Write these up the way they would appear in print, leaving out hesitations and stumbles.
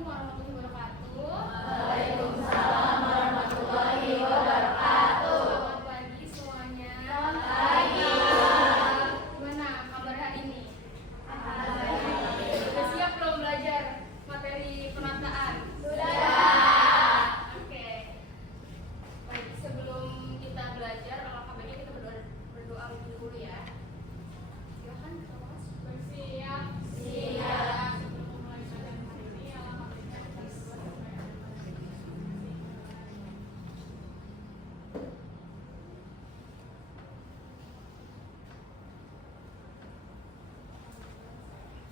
Assalamualaikum warahmatullahi wabarakatuh. Waalaikumsalam warahmatullahi wabarakatuh. Selamat pagi semuanya. Pagi. Gimana kabar hari ini? Baik. Sudah siap belum belajar materi penataan? Sudah. Oke. Baik, sebelum kita belajar, alangkah baiknya kita berdoa lebih dulu ya. Silakan, Thomas. Bersiap. Siap. Sebelum memulai pelajaran hari ini, alangkah baiknya kita berdoa supaya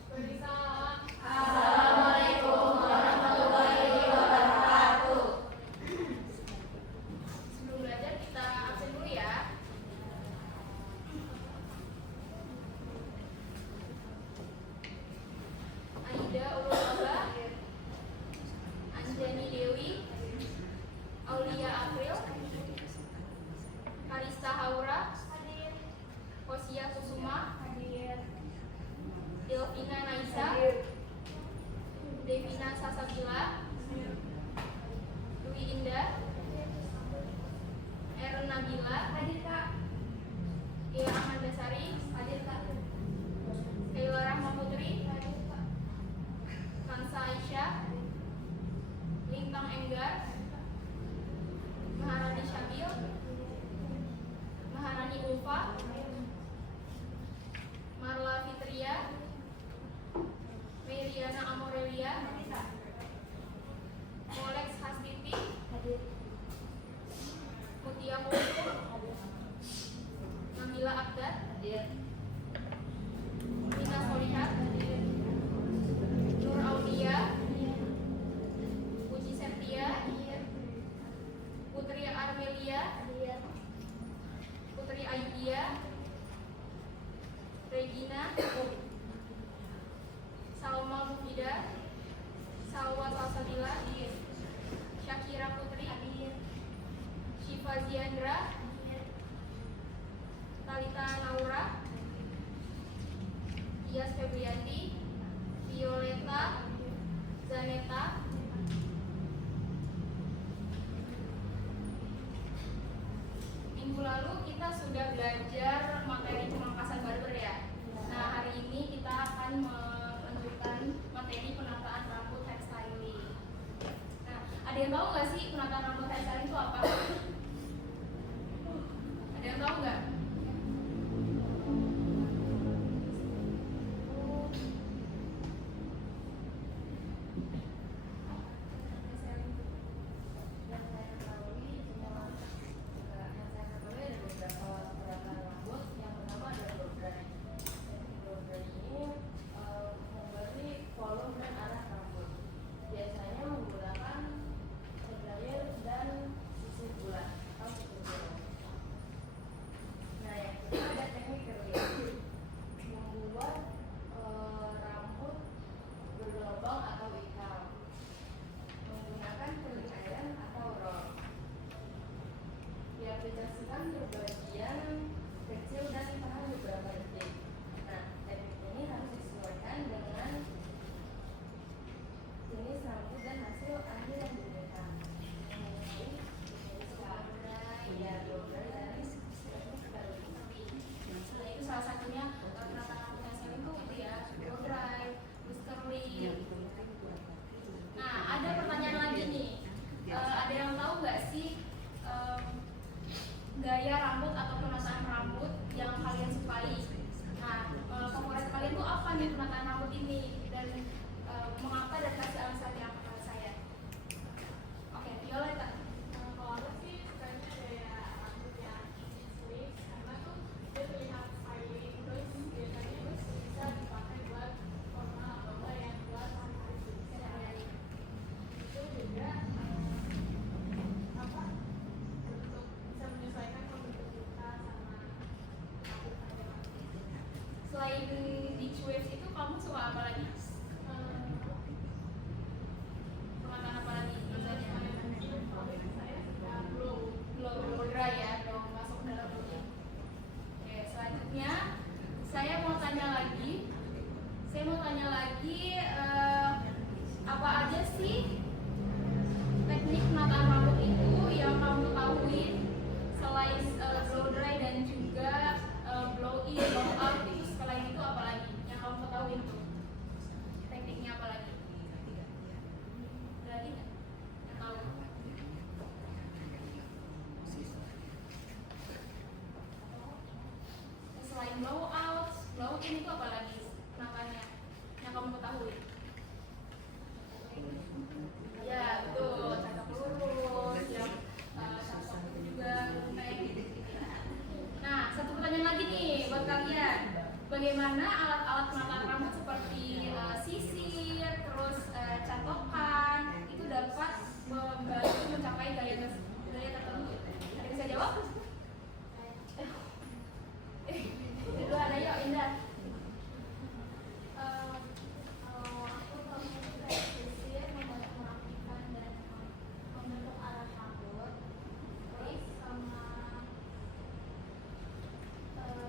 beri salam. Assalamualaikum warahmatullahi wabarakatuh. Sebelum belajar kita absen dulu ya. Aida Ulul Aba, Anjani Dewi, Aulia April, Karista Haura, Kosia Kusuma, Delvina Naisa, Devina Sasabila, Dwi Indah, Erin Nabila, Gia Ahmad-Dasari, Kayla Rahma Putri, Kansa Aisyah, Lintang Enggar, Maharani Syabil, Maharani Ulfa, Marla Fitria, Meriana Amorelia, Molex Hasbibi, Mutia Hukum, Namila Abdad, Nina Solihat, Nur Aulia, Puji Septia, Putri Armelia, Putri Aidia, Regina, Salma Mufida, Salwa Salsabila, Syakira Putri, Syifa Ziandra, Talita Naura, Tias Febrianti, Violeta, Zaneta, minggu lalu kita sudah belajar materi pemangkasan barber ya. Nah, hari ini kita akan menunjukkan materi penataan rambut hairstyling. Nah, ada yang tahu nggak sih penataan rambut hairstyling itu apa? Ada yang tahu nggak? Yang saya ketahui ada beberapa gerakan rambut. Yang pertama adalah blow dry. Blow dry ini memberi volume dan arah rambut. Biasanya menggunakan hair dryer dan sisir bulat atau sisir bulat. Nah, yang kedua ada teknik curling, membuat rambut bergelombang atau ikal menggunakan curling iron atau roll. Diaplikasikan berbagian kecil dan tahan beberapa detik. Nah, teknik ini harus disesuaikan dengan jenis rambut dan hasil akhir yang diberikan. Ya, blow dry dan teknik curling. Nah, itu salah satunya penataan rambut hairstyling itu ya, blow dry, twist curling. Nah, ada pertanyaan lagi nih. Ada yang tahu nggak sih gaya rambut Ya betul, cakep lurus, yang cakep itu juga lenteng gitu. Nah, satu pertanyaan lagi nih buat kalian. Bagaimana alat-alat penataan rambut seperti sisir, terus catokan itu dapat membantu mencapai gaya tertentu? Ada yang bisa jawab? Dulu ada yuk Indah. Kalau aku kayak sisir membantu merapikan dan membentuk arah rambut, terus sama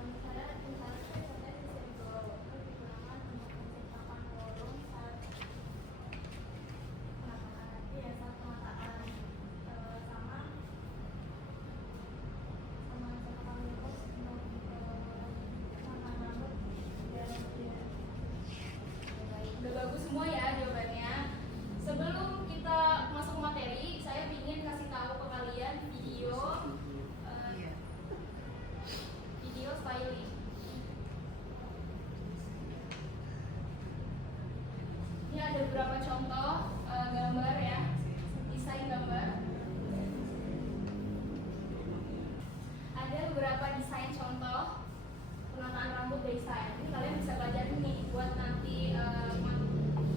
misalnya contohnya sisir glow itu digunakan untuk menciptakan volume saat penataan sama cetakan lurus untuk penataan rambut dan Udah bagus semua ya jawabannya. Sebelum kita masuk ke materi, saya ingin kasih tahu ke kalian video styling. Ini ada beberapa contoh gambar ya, desain gambar. Ada beberapa desain contoh penataan rambut desain. Ini kalian bisa belajar nih buat nanti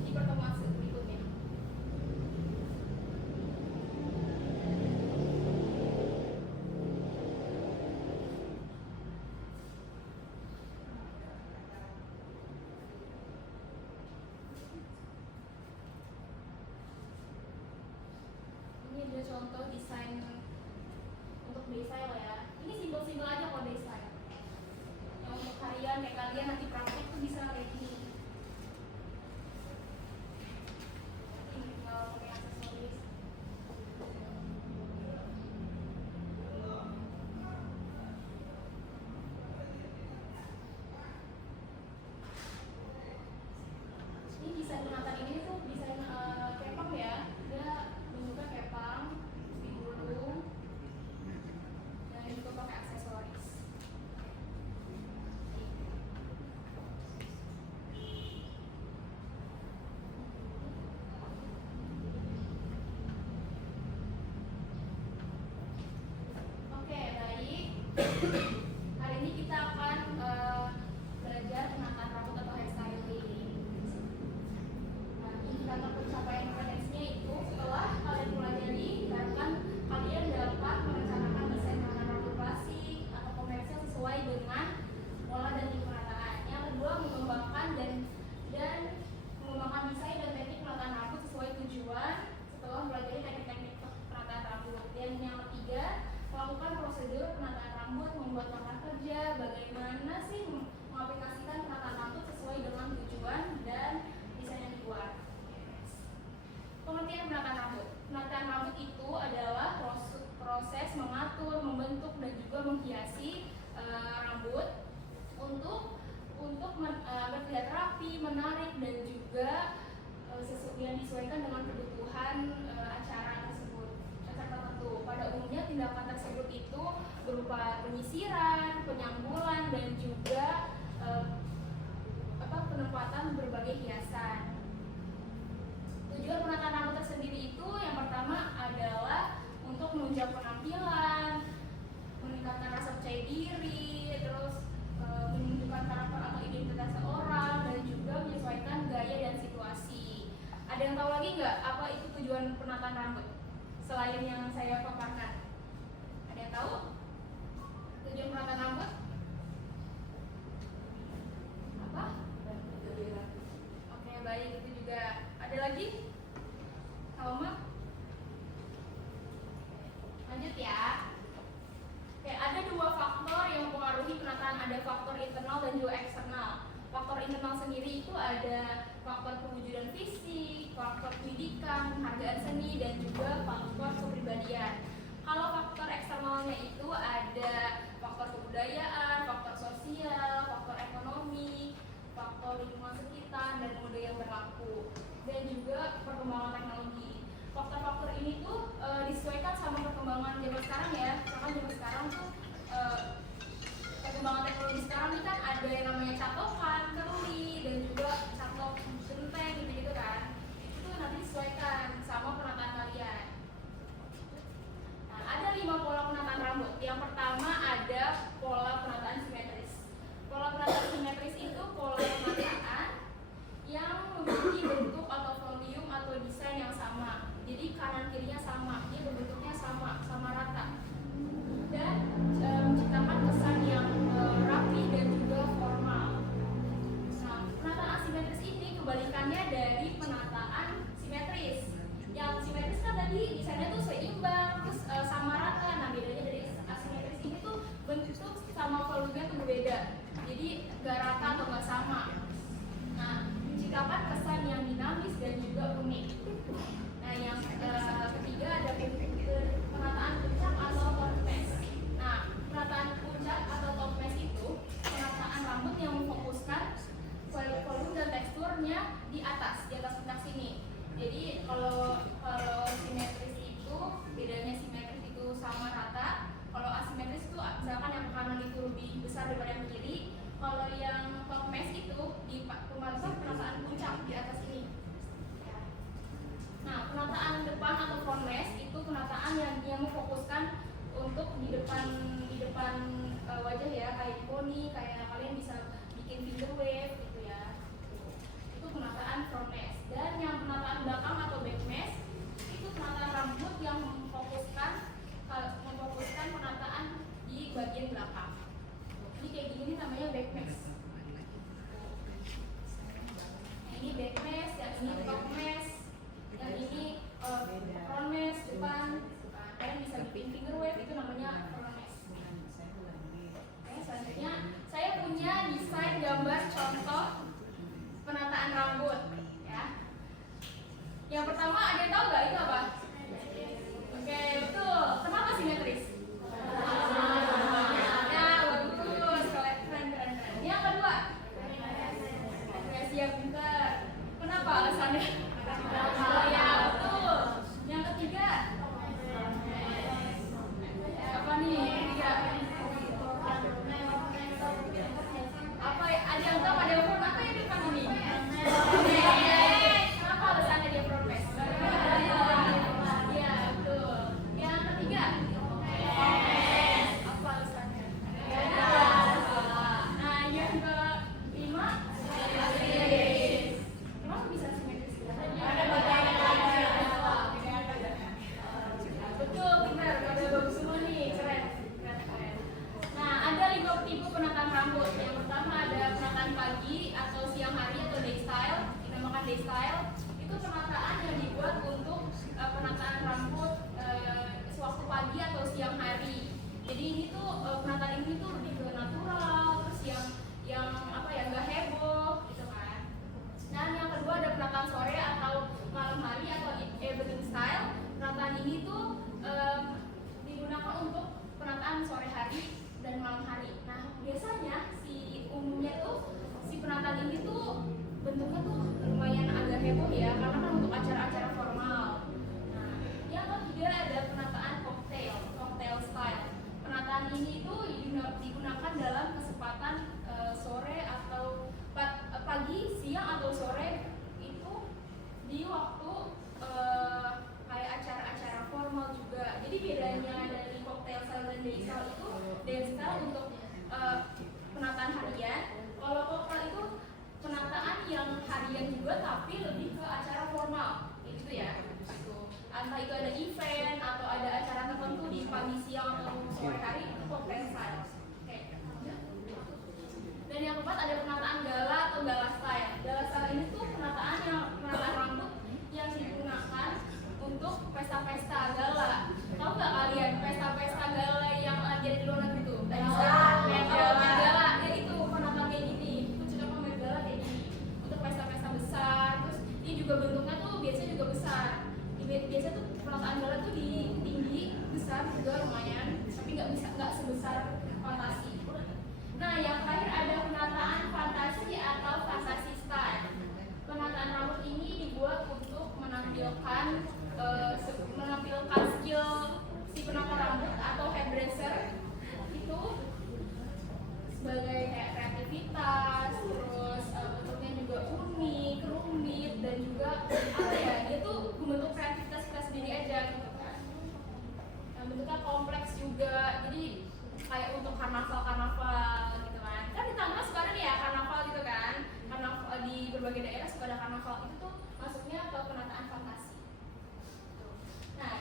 di pertemuan berikutnya. Ini ada contoh desain untuk desain ya. Ini simpel-simpel aja kok desain. Yang untuk harian kayak kalian nanti praktek tuh bisa kayak gini. Ini tinggal pakai aksesoris. Ini desain penataan ini tuh desain kepang ya. Dia bentuknya kepang, digulung, dan juga pakai aksesoris. Oke, baik. Hari ini kita akan belajar penataan rambut atau hairstyling. Nah, indikator pencapaian kompetensinya itu setelah kalian pelajari, bahkan kalian dapat merencanakan desain penataan rambut klasik atau komersial sesuai dengan pola dan tipe penataan. Yang kedua, mengembangkan dan mengembangkan desain dan teknik penataan rambut sesuai tujuan setelah mempelajari teknik-teknik penataan rambut. Dan yang ketiga, melakukan prosedur penataan rambut, membuat langkah kerja, bagaimana sih mengaplikasikan penataan rambut sesuai dengan tujuan dan desain yang dibuat. Pengertian penataan rambut. Penataan rambut itu adalah proses mengatur, membentuk dan juga menghiasi rambut untuk terlihat rapi, menarik dan juga yang disesuaikan dengan kebutuhan acara tersebut. Tertentu. Pada umumnya tindakan tersebut itu berupa penyisiran, penyambulan dan juga penempatan berbagai hiasan. Tujuan penataan rambut tersendiri itu yang pertama adalah untuk menunjang penampilan, meningkatkan rasa percaya diri, terus menunjukkan karakter atau identitas seorang dan juga menyesuaikan gaya dan situasi. Ada yang tahu lagi nggak apa itu tujuan penataan rambut selain yang saya paparkan? Ada yang tahu tujuan penataan rambut apa? Oke, baik, itu juga. Ada lagi? Salma? Lanjut ya. Oke, ada dua faktor yang mempengaruhi penataan. Ada faktor internal dan juga eksternal. Faktor internal sendiri itu ada faktor perwujudan fisik, faktor pendidikan, penghargaan seni, dan juga faktor kepribadian. Kalau faktor eksternalnya itu ada faktor kebudayaan, faktor sosial, faktor ekonomi, faktor lingkungan sekitar, dan mode yang berlaku, dan juga perkembangan teknologi. Faktor-faktor ini tuh disesuaikan sama perkembangan zaman sekarang ya. Karena zaman sekarang tuh perkembangan teknologi sekarang ini kan ada yang namanya catokan, curly, dan juga catok genteng gitu-gitu kan. Itu nanti disesuaikan memfokuskan untuk di depan wajah ya, kayak poni, kayak kalian bisa bikin finger wave gitu ya. Itu penataan front mesh. Dan yang penataan belakang atau back mesh itu penataan rambut yang memfokuskan penataan di bagian belakang. Jadi kayak gini namanya back mesh. Nah, ini back mesh, yang ini top mesh, yang ini front mesh depan. Nah, kalian bisa bikin finger wave, itu namanya front mesh. Oke, selanjutnya saya punya desain gambar contoh penataan rambut ya. Yang pertama ada yang tahu nggak itu apa? Oke, betul. Kenapa simetris? Ya, bagus. Keren. Yang kedua, oke, siap, pintar. Kenapa alasannya? Ya, betul. Yang ketiga, apa nih? Ketiga. Apa? Ada yang tahu? Ada yang tahu? Apa yang depan ini? Kenapa alasannya dia progres? Iya, betul. Yang ketiga, apa alasannya? Nah, yang kelima, kenapa bisa simetris? Betul, benar. Udah bagus semua nih, keren. Nah, ada 5 tipe penataan rambut. Yang pertama ada penataan pagi atau siang hari atau day style, dinamakan day style. Itu penataan yang dibuat untuk penataan rambut sewaktu pagi atau siang hari. Jadi ini tuh penataan ini tuh lebih ke natural, terus yang apa ya, nggak heboh gitu kan. Nah, yang kedua ada penataan sore atau malam hari atau evening style. Penataan ini tuh digunakan untuk penataan sore hari dan malam hari. Nah, biasanya umumnya tuh si penataan ini tuh bentuknya tuh lumayan agak heboh ya, karena kan untuk acara-acara formal. Nah, yang ketiga ada penataan cocktail style. Penataan ini tuh digunakan dalam kesempatan sore atau pagi, siang atau sore, itu di waktu kayak acara-acara formal juga. Jadi bedanya dari cocktail style dan day style itu, day style untuk penataan harian, kalau cocktail itu penataan yang harian juga tapi lebih ke acara formal, gitu ya. Entah itu ada event atau ada acara tertentu di pagi, siang atau sore hari, itu cocktail style. Oke. Dan yang keempat ada penataan gala atau gala style. Gala style ini tuh penataan rambut yang digunakan untuk pesta-pesta gala. Tahu nggak kalian pesta-pesta gala yang ada di luar negeri tuh? Gala, ya itu penataan kayak gini. Itu juga pemain gala kayak gini untuk pesta-pesta besar. Terus ini juga bentuknya tuh biasanya juga besar. Biasanya tuh penataan gala tuh di tinggi, besar juga lumayan, tapi nggak sebesar fantasi. Nah, yang terakhir ada penataan fantasi atau fantasi style. Penataan rambut ini dibuat untuk menampilkan skill si penata rambut atau hairdresser itu sebagai kayak kreativitas, terus bentuknya juga unik, rumit, dan juga apa ya, dia tuh membentuk kreativitas kita sendiri aja gitu kan. Nah, bentuknya kompleks juga, jadi kayak untuk karnaval gitu kan. Kan di Tangerang sekarang ya karnaval gitu kan. Karnaval di berbagai daerah suka ada karnaval, itu tuh masuknya ke penataan fantasi. Nah,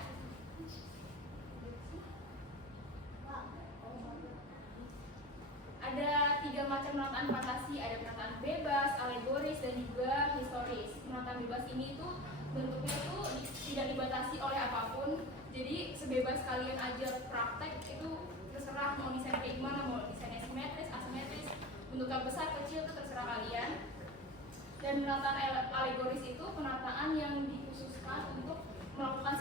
ada 3 macam penataan fantasi, ada penataan bebas, alegoris, dan juga historis. Penataan bebas ini tuh bentuknya tuh tidak dibatasi oleh apapun, jadi sebebas kalian aja praktek, itu terserah mau desain kayak gimana, mau desainnya simetris, asimetris, bentuknya besar, kecil, itu terserah kalian. Dan penataan alegoris itu penataan yang dikhususkan untuk melakukan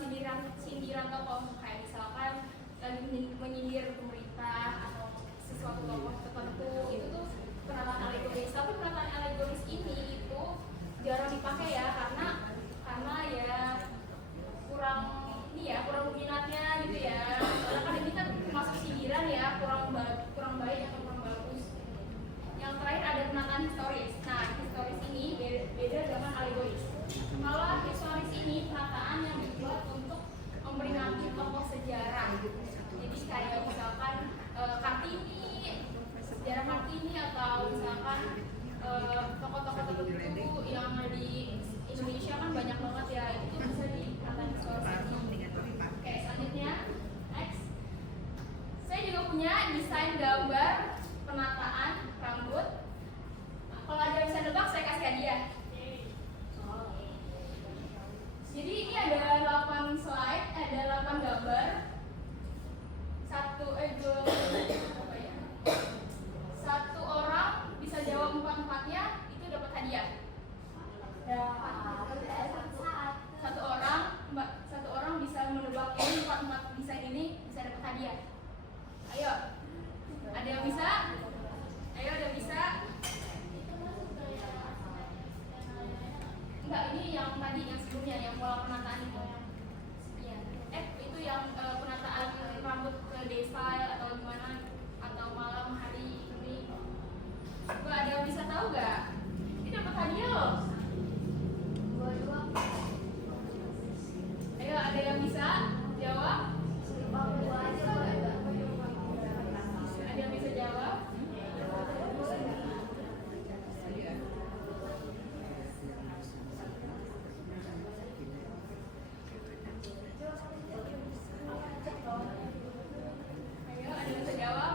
sindiran tokoh, kayak misalkan lagi menyindir pemerintah atau sesuatu tokoh tertentu, itu tuh penataan alegoris. Tapi penataan alegoris ini itu jarang dipakai ya, karena ya kurang minatnya gitu ya. Karena kan ini kan masuk sindiran ya, kurang baik atau kurang bagus. Yang terakhir ada penataan historis. Nah, historis ini beda dengan alegoris. Kalau historis ini penataan yang dibuat untuk memperingati tokoh sejarah misalkan tokoh-tokoh tertentu yang ada di Indonesia kan banyak banget ya, itu bisa diperakan di sekolah sini. Oke, selanjutnya next. Saya juga punya desain gambar penataan rambut. Kalau ada yang bisa nebak, saya kasih hadiah. Jadi ini ada 8 slide, ada 8 gambar. Satu orang bisa jawab 4-4-nya, itu dapat hadiah. Satu orang bisa menebak ini 4-4 desain ini bisa dapat hadiah. Ayo, ada yang bisa? Ayo, ada yang bisa? Enggak, ini yang tadi, yang sebelumnya, yang pola penataan itu. Iya. Itu yang penataan rambut ke day-style atau gimana, atau malam hari ini. Coba ada yang bisa tahu nggak? Ini dapat hadiah loh. Ayo, ada yang bisa jawab? Ada yang bisa jawab? Ayo, ada yang bisa jawab?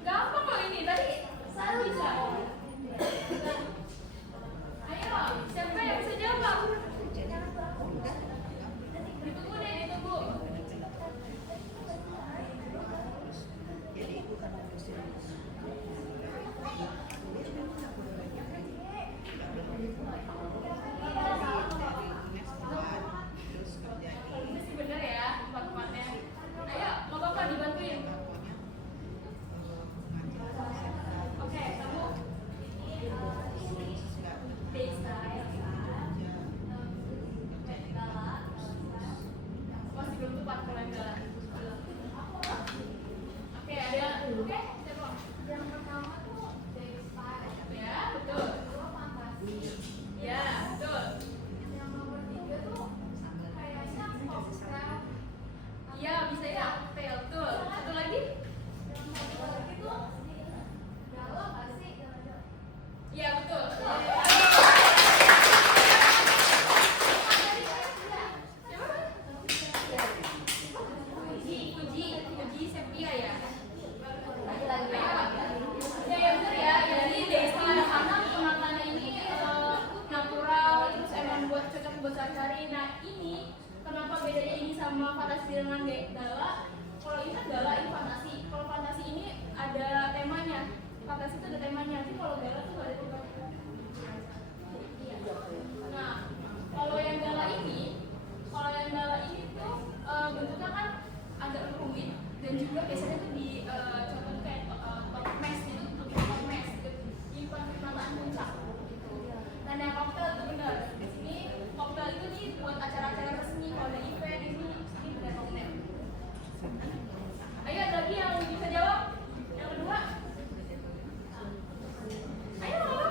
Gampang loh ini, tadi saya bisa. Ayo, siapa yang bisa jawab? Ditunggu deh, ditunggu. Ini sih bener ya, 4-4-nya. Ayo, nggak apa-apa, dibantuin. Oke, kamu day-style. Masih belum tepat kalau yang gala. Oke, ada. Oke, siapa? Yang pertama tuh day-style. Ya, betul. Kedua fantasi. Ya, betul. Yang nomor 3 tuh kayaknya cocktail. Iya, bisa ya. Fail, betul. Satu lagi? Yang nomor lagi tuh galau nggak sih? Iya, betul. Puji Sepia ya. Ya bener ya. Jadi day-style karena penataannya ini natural, terus emang buat cocok buat sehari-hari. Nah ini kenapa bedanya ini sama fantasi dengan gala? Kalau ini kan gala, ini fantasi. Kalau fantasi ini ada temanya. Fantasi itu ada temanya. Tapi kalau gala tuh nggak ada temanya. Nah, kalau yang gala ini tuh bentuknya kan agak rumit dan juga biasanya tuh di contoh kayak top mesh gitu, top mesh gitu, di penataan puncak gitu. Dan yang cocktail itu benar. Di sini cocktail itu nih buat acara-acara resmi, kalau ada event ini benar cocktail. Ayo ada lagi yang bisa jawab? Yang kedua? Ayo.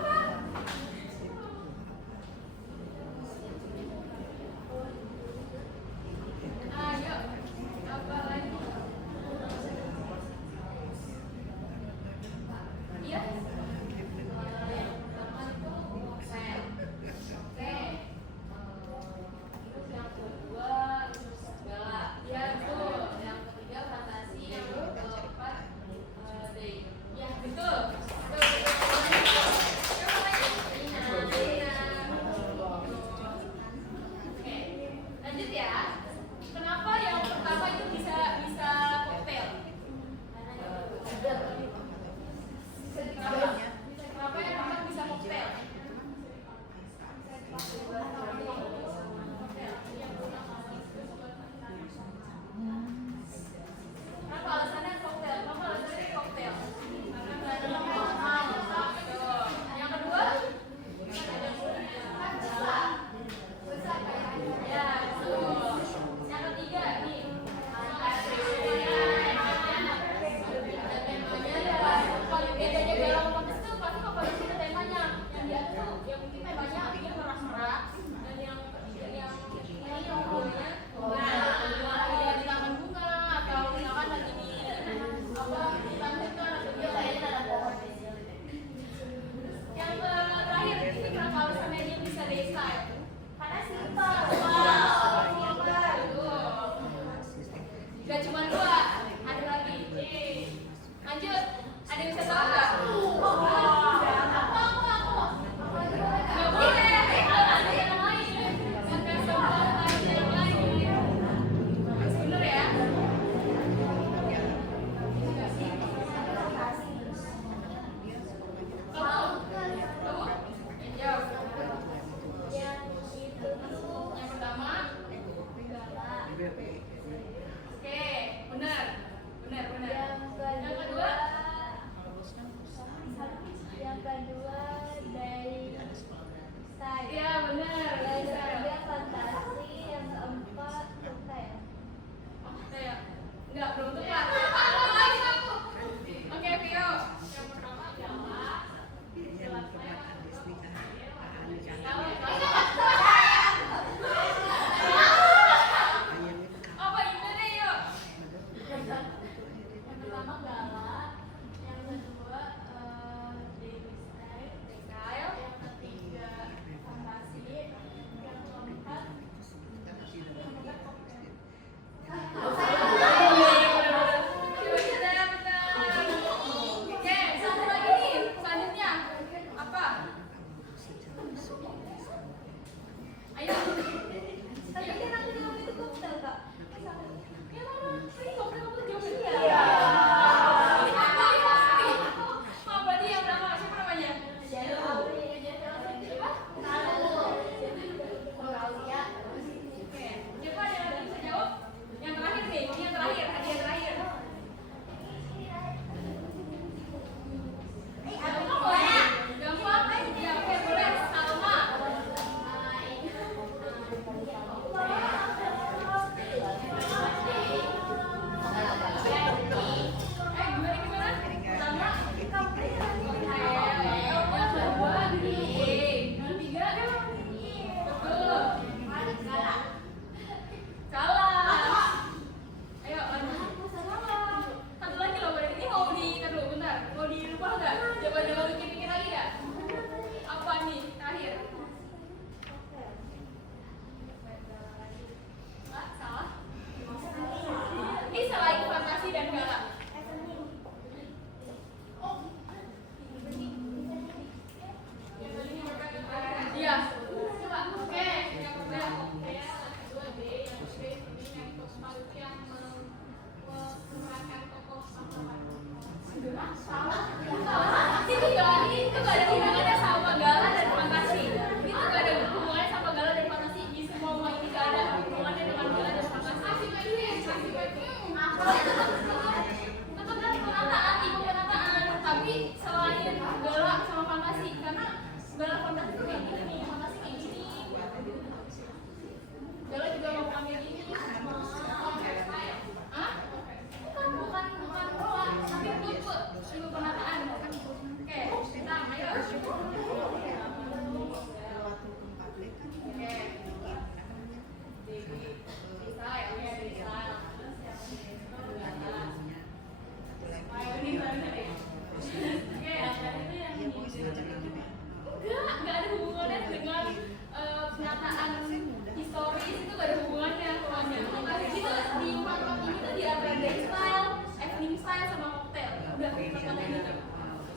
penataan historis itu gak ada hubungannya semuanya. Itu di markup ini tuh di antara day style, evening style sama cocktail. Udah pertama ini tuh.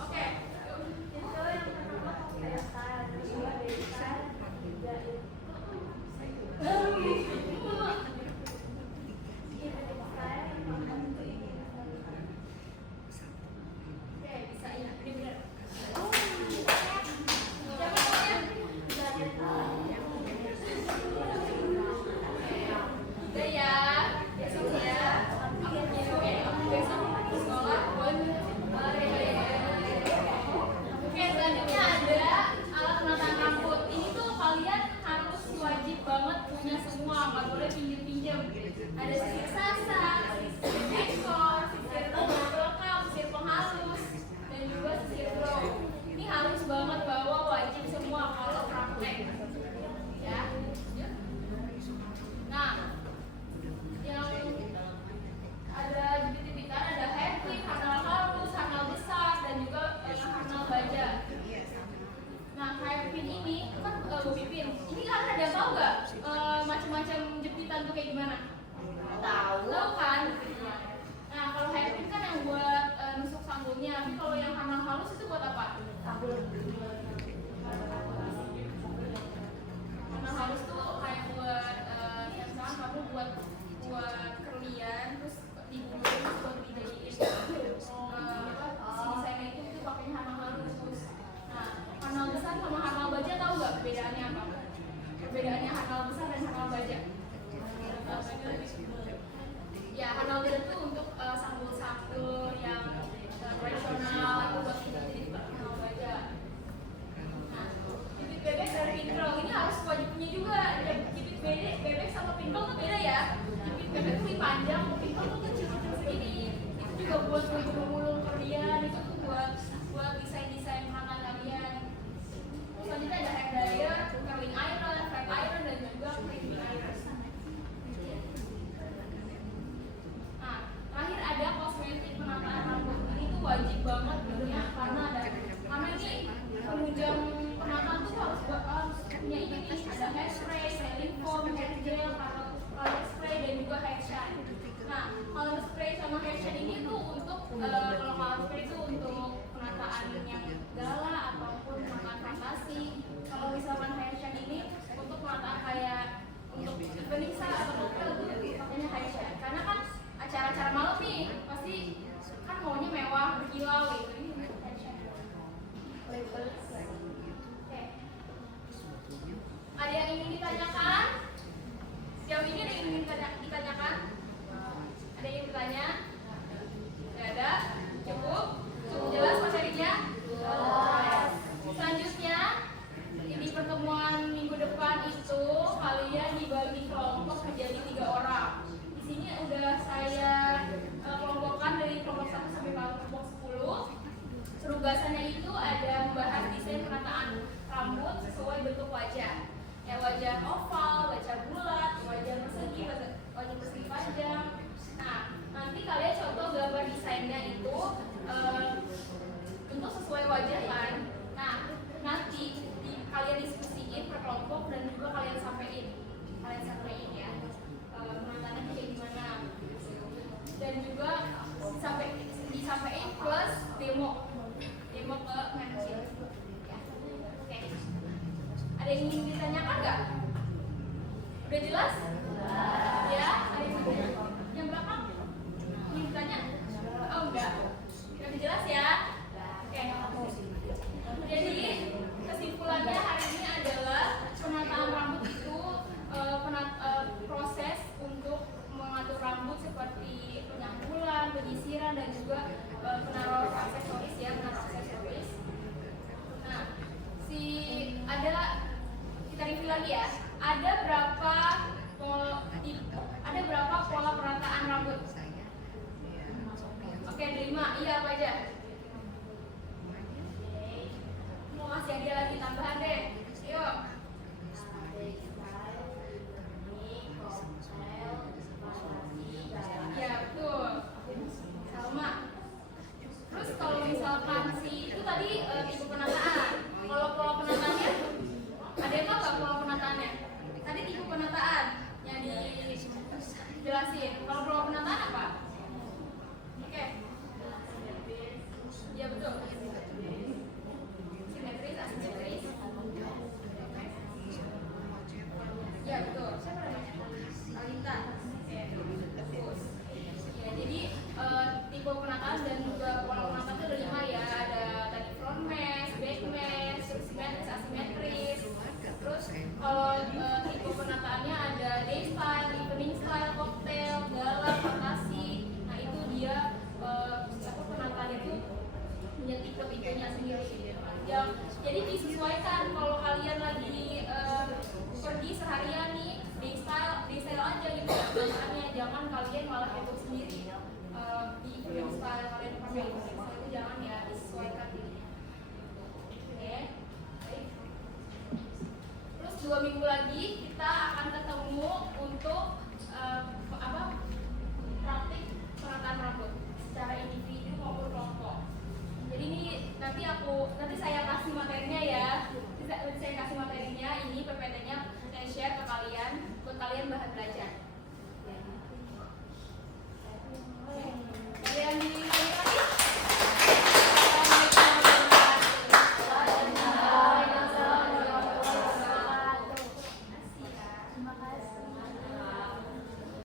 Oke. Itu yang pertama cocktail style, kedua day style, ketiga itu evening style, yang keempat itu evening style. Oke, bisa ya. Ini benar. Udah ya, besok ya. Besok ke sekolah buat Oke, selanjutnya ada alat penataan rambut. Ini tuh kalian harus wajib banget punya semua, nggak boleh pinjam-pinjam. Ada sisir sasar, sisir ekor, sisir belakang, sisir penghalus, dan juga sisir brow. Ini harus banget bawa, wajib semua kalau praktek. Ya. Nah, yang ada jepit-jepitan, ada hairpin, handal halus, handal besar, dan juga handal baja. Nah, hairpin ini kan Bu Pipin. Ini kalian ada tahu nggak macam-macam jepitan tuh kayak gimana? Tahu kan? Nah, kalau hairpin kan yang buat nusuk sanggulnya, tapi kalau yang handal halus itu buat apa? Handal halus tuh kayak buat misalkan kamu buat kerlian, terus digulung, terus buat dijadiin desainnya itu pakainya handal halus. Nah, handal besar sama handal baja tahu nggak perbedaannya apa? Perbedaannya handal besar dan handal baja. Ya, handal baja itu untuk sanggul-sanggul yang tradisional atau buat jadi handal baja. Nah, jepit bebek dan pinrol ini harus wajib punya juga. Jepit bebek sama pinrol tuh beda ya. Jepit bebek tuh lebih panjang, pinrol tuh kecil-kecil segini. Itu juga buat ngulung kerlian, itu tuh buat desain-desain makanan kalian. Selanjutnya ada hair dryer, curling iron, flat iron, dan juga crimping iron. Nah, terakhir ada kosmetik penataan rambut. Ini tuh wajib banget punya karena ini penunjang penataan tuh harus punya ini nih. Ada hairspray, styling foam, hair gel, color spray, dan juga hair shine. Nah, color spray sama hair shine ini tuh untuk kalau color spray itu untuk penataan yang gala ataupun penataan fantasi. Kalau misalkan hair shine ini untuk penataan kayak untuk evening style atau cocktail tuh pakainya hair shine. Karena kan acara-acara malam nih pasti kan maunya mewah, berkilau gitu. Ini hair shine. Oke. Ada yang ingin ditanyakan? Sejauh ini ada yang ingin ditanyakan? Ada yang ingin bertanya? Tidak ada? Cukup jelas materinya? Selanjutnya di pertemuan minggu depan itu kalian dibagi kelompok menjadi 3 orang. Di sini udah saya kelompokkan dari kelompok 1 sampai kelompok 10. Tugasannya itu ada membahas desain penataan rambut sesuai bentuk wajah. Ya, wajah oval, wajah bulat, wajah persegi, wajah persegi panjang. Nah, nanti kalian contoh gambar desainnya itu untuk sesuai wajah kan. Nah, nanti kalian diskusiin per kelompok dan juga kalian sampein ya penataannya kayak gimana. Dan juga disampaikan plus demo ke manajer. Ya. Oke. Ada yang ingin ditanyakan nggak? Udah jelas? Ya. Ada yang belakang? Ingin ditanya? Oh enggak. Udah jelas ya? Oke. Jadi kesimpulannya hari ini adalah penataan rambut itu proses untuk mengatur rambut seperti penyambulan, penyisiran, dan juga penaruh aksesoris ya, Nah, kita review lagi ya. Ada berapa pola penataan rambut? Oke, 5. Iya, apa aja? Mau kasih hadiah lagi tambahan deh. Yuk. Ya, betul. Salma. Terus kalau misalkan itu tadi tipe penataan. Kalau pola penataannya, ada yang tahu nggak pola penataannya? penataan yang dijelasin. Kalau promo penataan apa? Oke. Ya betul. Simetris, asimetris. Ya betul. Siapa namanya? Alita. Oke. Bagus. Ya, jadi tipe penataan dan juga pola penataan itu ada 5 ya. Ada tadi front mesh, back mesh, terus simetris, asimetris. Terus kalau tipe penataannya ada day style, evening style, cocktail, gala, fantasi. Nah itu dia penataan itu punya tipe-tipenya sendiri. Jadi disesuaikan kalau kalian lagi pergi seharian nih day style aja gitu ya penataannya. Jangan kalian malah heboh sendiri di evening style kalian pakai evening style itu jangan ya, disesuaikan dirinya. Oke, baik. Terus 2 minggu lagi kita akan